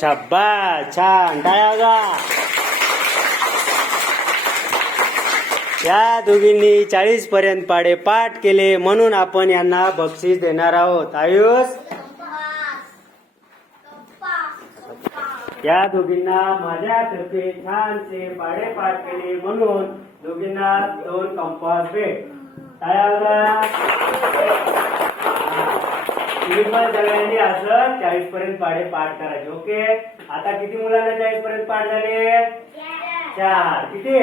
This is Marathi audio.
शब्बा छान टाळ्या या दोघींनी चाळीस पर्यंत पाडे पाठ केले म्हणून आपण यांना बक्षीस देणार आहोत. आयुष? या दोघींना माझ्यातर्फे छानसे पाडे पाठ केले म्हणून दोघींना दोन कंपास भेट. टाळ्या सगळ्यांनी असं चाळीस पर्यंत पाडे पाठ करायचे ओके? आता किती मुलांना चाळीस पर्यंत पाठ झाले? चार. किती?